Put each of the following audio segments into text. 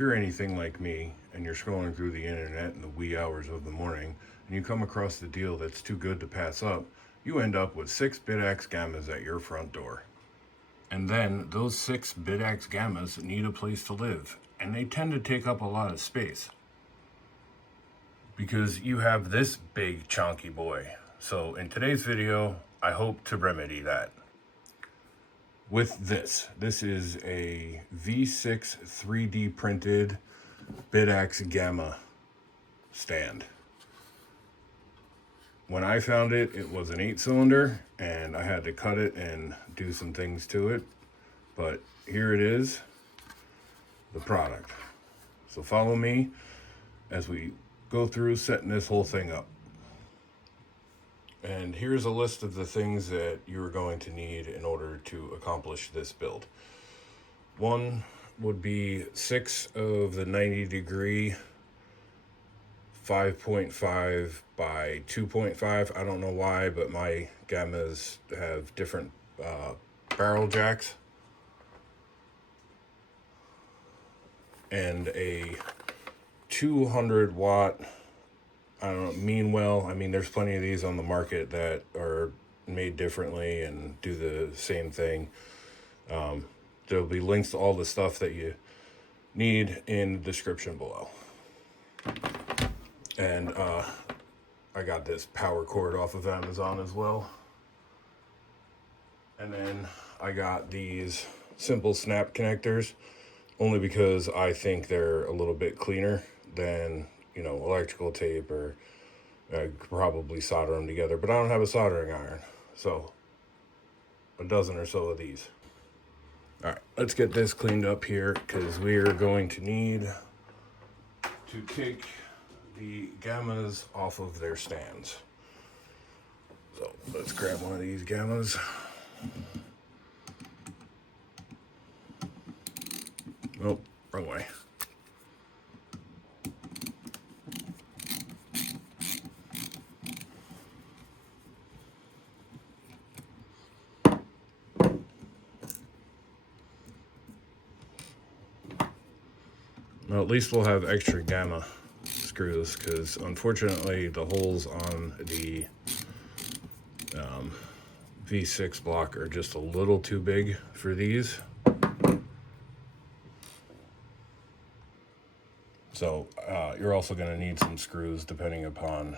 you're anything like me and you're scrolling through the internet in the wee hours of the morning and you come across the deal that's too good to pass up, you end up with 6 Bidax Gammas at your front door. And then those 6 Bidax Gammas need a place to live, and they tend to take up a lot of space because you have this big chunky boy. So in today's video, I hope to remedy that with this. This is a V6 3D printed Bidax Gamma stand. When I found it, it was an 8-cylinder, and I had to cut it and do some things to it. But here it is, the product. So follow me as we go through setting this whole thing up. And here's a list of the things that you're going to need in order to accomplish this build. One would be 6 of the 90-degree 5.5 by 2.5. I don't know why, but my Gammas have different barrel jacks. And a 200 watt, I don't know, Meanwell. I mean, there's plenty of these on the market that are made differently and do the same thing. There'll be links to all the stuff that you need in the description below. And I got this power cord off of Amazon as well. And then I got these simple snap connectors, only because I think they're a little bit cleaner than, you know, electrical tape, or I could probably solder them together, but I don't have a soldering iron. So a dozen or so of these. All right, let's get this cleaned up here, because we are going to need to take the Gammas off of their stands. So let's grab one of these Gammas. Oh, wrong way. Well, at least we'll have extra Gamma screws, because unfortunately the holes on the V6 block are just a little too big for these. So you're also going to need some screws depending upon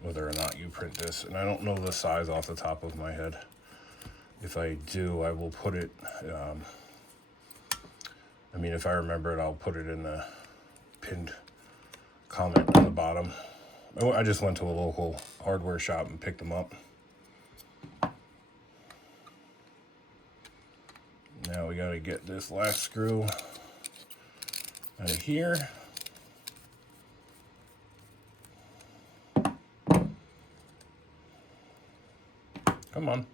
whether or not you print this. And I don't know the size off the top of my head. If I do, I will put it, I mean, if I remember it, I'll put it in the pinned comment on the bottom. I just went to a local hardware shop and picked them up. Now we got to get this last screw out of here. Come on.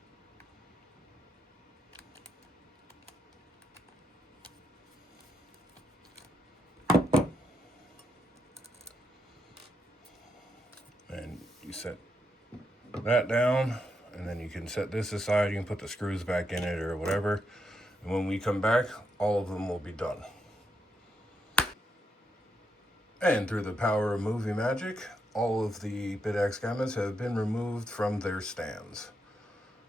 And you set that down, and then you can set this aside. You can put the screws back in it or whatever. And when we come back, all of them will be done. And through the power of movie magic, all of the Bidax Gammas have been removed from their stands.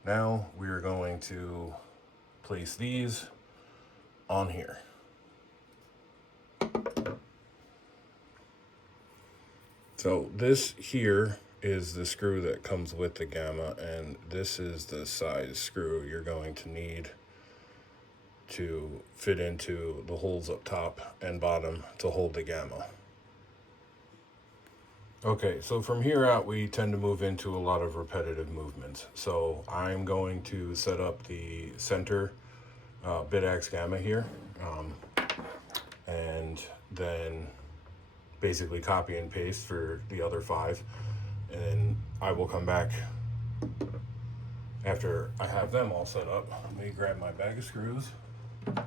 Now we are going to place these on here. So this here is the screw that comes with the Gamma, and this is the size screw you're going to need to fit into the holes up top and bottom to hold the Gamma. Okay, so from here out, we tend to move into a lot of repetitive movements. So I'm going to set up the center Bidax Gamma here, and then basically copy and paste for the other 5. And then I will come back after I have them all set up. Let me grab my bag of screws. All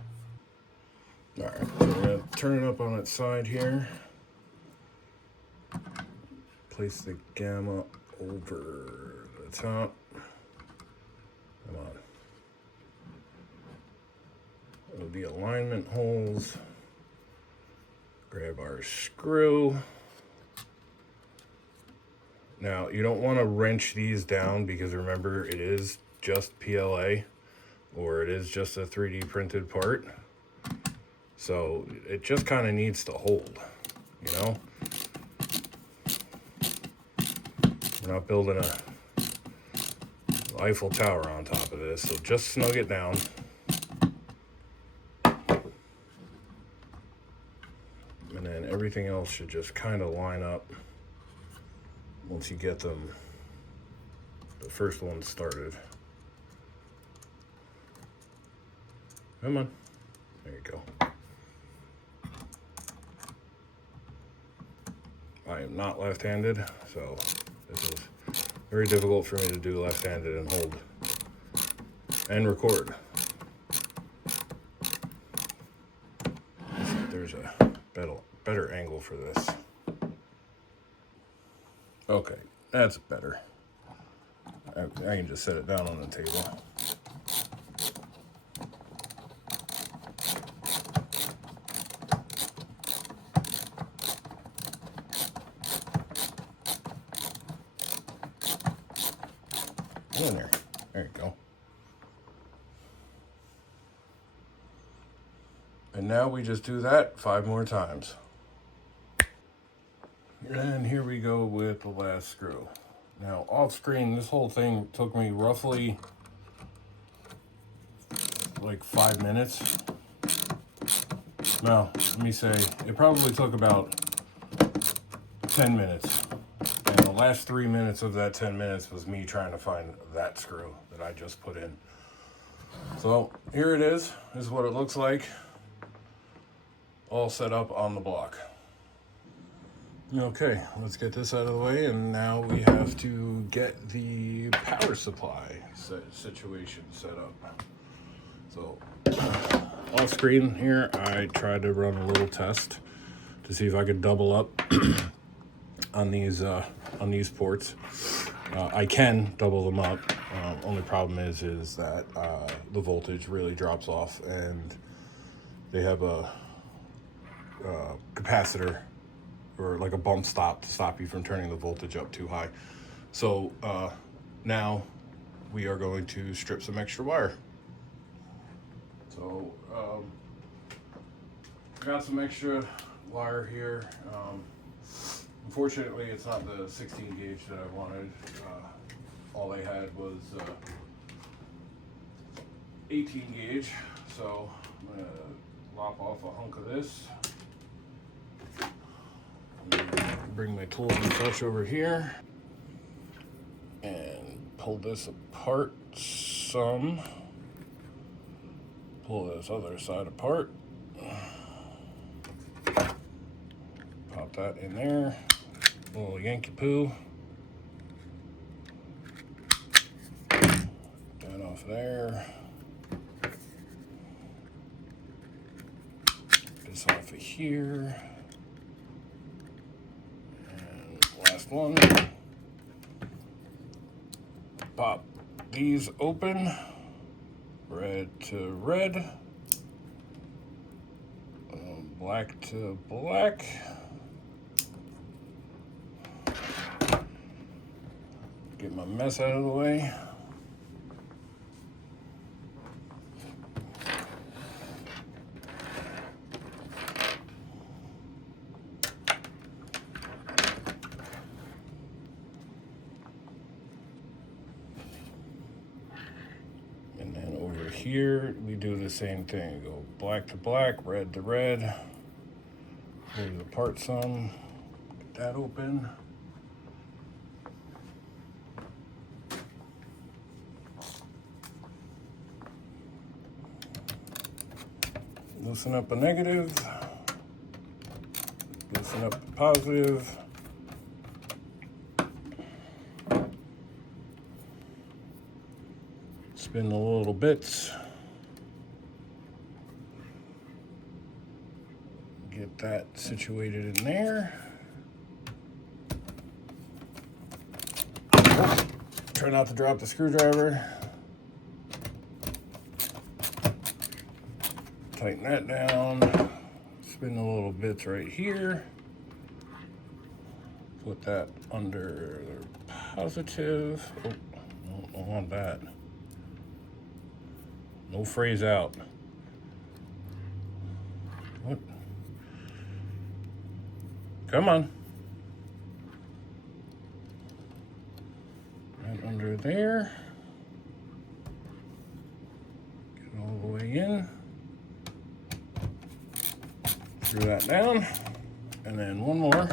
right, so we're gonna turn it up on its side here. Place the Gamma over the top. Come on. It'll be alignment holes Grab our screw. Now, you don't want to wrench these down because remember, it is just PLA or it is just a 3D printed part. So it just kind of needs to hold, you know? We're not building a Eiffel Tower on top of this, so just snug it down. And then everything else should just kind of line up once you get them, the first one started. Come on. There you go. I am not left-handed, so this is very difficult for me to do left-handed and hold and record. There's a better angle for this. Okay, that's better. I can just set it down on the table. In there. There you go. And now we just do that 5 more times. And here we go with the last screw. Now off screen, this whole thing took me roughly like 5 minutes. No, let me say, it probably took about 10 minutes. And the last 3 minutes of that 10 minutes was me trying to find that screw that I just put in. So here it is. This is what it looks like. All set up on the block. Okay, let's get this out of the way, and now we have to get the power supply situation set up. So off screen here, I tried to run a little test to see if I could double up on these ports. I can double them up. Only problem is that the voltage really drops off, and they have a capacitor or like a bump stop to stop you from turning the voltage up too high. So now we are going to strip some extra wire. So got some extra wire here. Unfortunately, it's not the 16 gauge that I wanted. All they had was 18 gauge. So I'm gonna lop off a hunk of this. Bring my tools and such over here and pull this apart some. Pull this other side apart. Pop that in there. A little Yankee poo. That off there. This off of here. One. Pop these open, red to red, black to black. Get my mess out of the way. Here we do the same thing. Go black to black, red to red. Pull it apart some. Get that open. Loosen up a negative. Loosen up the positive. Spin the little bits. Get that situated in there. Try not to drop the screwdriver. Tighten that down. Spin the little bits right here. Put that under positive. Oh, no, don't want that. No phrase out. What? Come on. Right under there. Get all the way in. Screw that down. And then one more.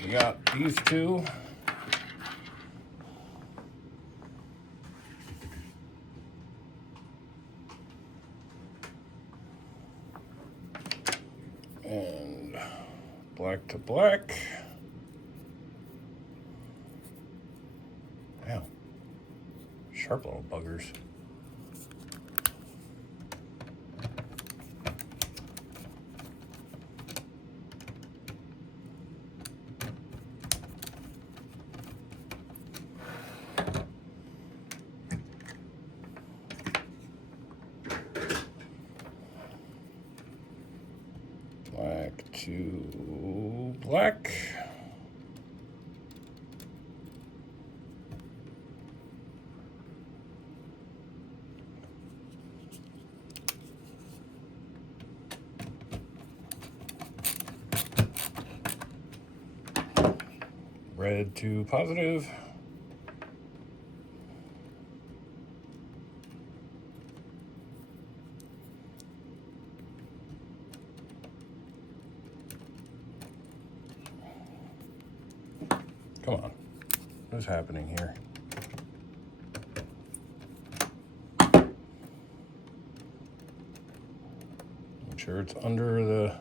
We got these two. And black to black. Wow. Sharp little buggers. Black to black. Red to positive. Come on. What is happening here? Make sure it's under the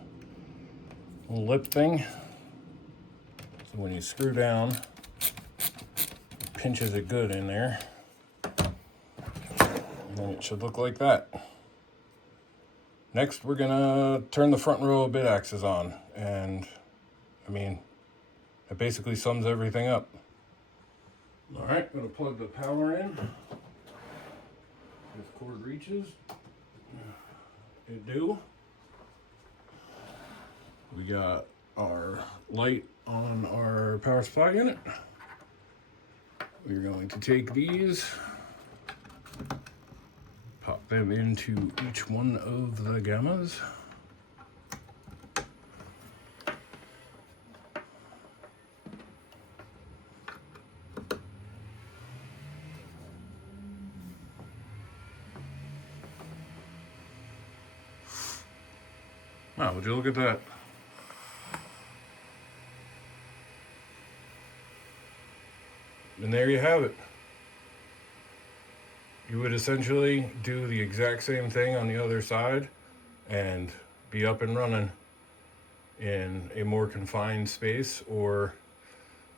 little lip thing. So when you screw down, it pinches it good in there. And then it should look like that. Next, we're gonna turn the front row of bit axes on. And I mean, it basically sums everything up. All right, gonna plug the power in. If cord reaches, it do. We got our light on our power supply unit. We're going to take these, pop them into each one of the gammas. Wow, would you look at that? And there you have it. You would essentially do the exact same thing on the other side and be up and running in a more confined space, or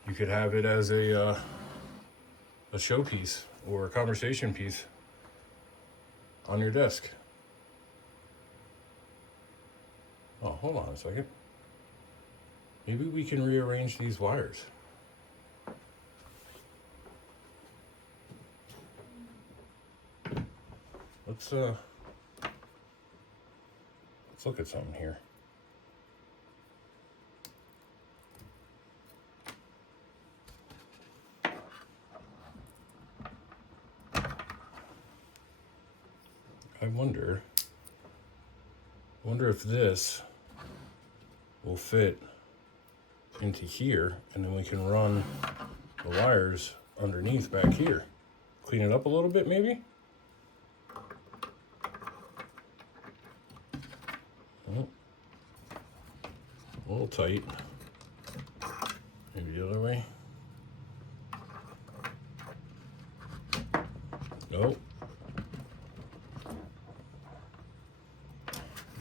you could have it as a showpiece or a conversation piece on your desk. Oh, hold on a second. Maybe we can rearrange these wires. Let's look at something here. I wonder if this will fit into here, and then we can run the wires underneath back here. Clean it up a little bit, maybe? Oh, a little tight. Maybe the other way. Nope.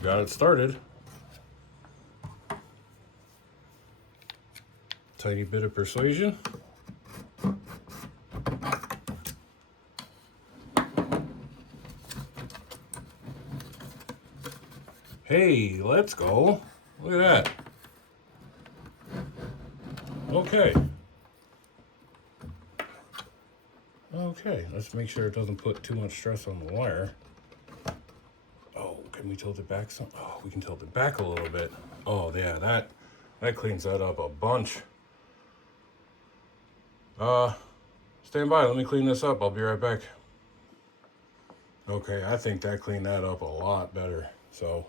Got it started. Tiny bit of persuasion. Hey, let's go. Look at that. Okay. Okay, let's make sure it doesn't put too much stress on the wire. Oh, can we tilt it back some? Oh, we can tilt it back a little bit. Oh yeah, that cleans that up a bunch. Stand by, let me clean this up. I'll be right back. Okay, I think that cleaned that up a lot better. So,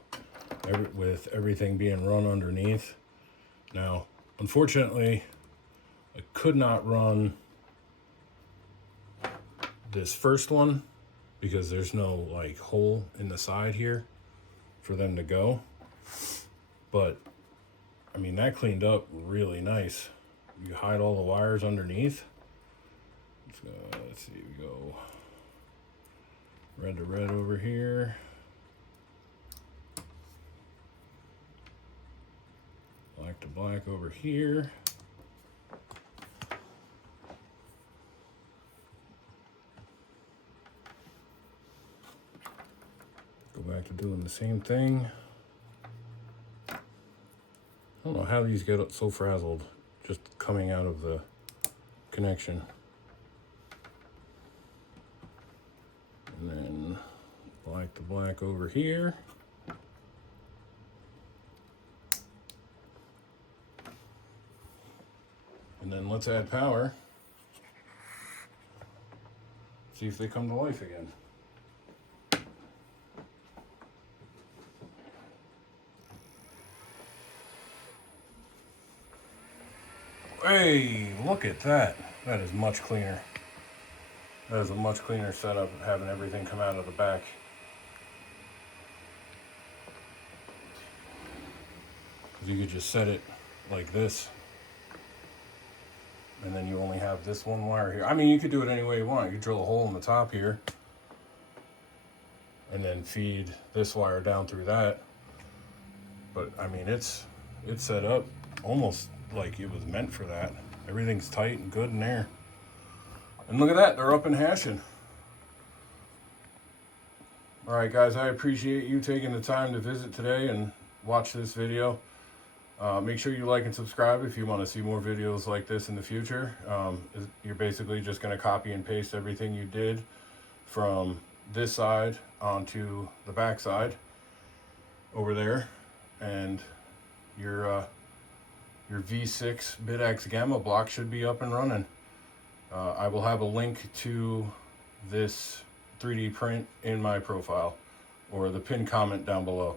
with everything being run underneath. Now, unfortunately, I could not run this first one because there's no like hole in the side here for them to go. But, I mean, that cleaned up really nice. You hide all the wires underneath. Let's see, we go red to red over here. Black to black over here. Go back to doing the same thing. I don't know how these get so frazzled just coming out of the connection. And then black to black over here. And then let's add power. See if they come to life again. Hey, look at that. That is much cleaner. That is a much cleaner setup, having everything come out of the back. You could just set it like this. And then you only have this one wire here. I mean, you could do it any way you want. You could drill a hole in the top here. And then feed this wire down through that. But, I mean, it's set up almost like it was meant for that. Everything's tight and good in there. And look at that, they're up and hashing. All right, guys, I appreciate you taking the time to visit today and watch this video. Make sure you like and subscribe if you want to see more videos like this in the future. You're basically just going to copy and paste everything you did from this side onto the back side over there. And your V6 BitX Gamma block should be up and running. I will have a link to this 3D print in my profile or the pinned comment down below.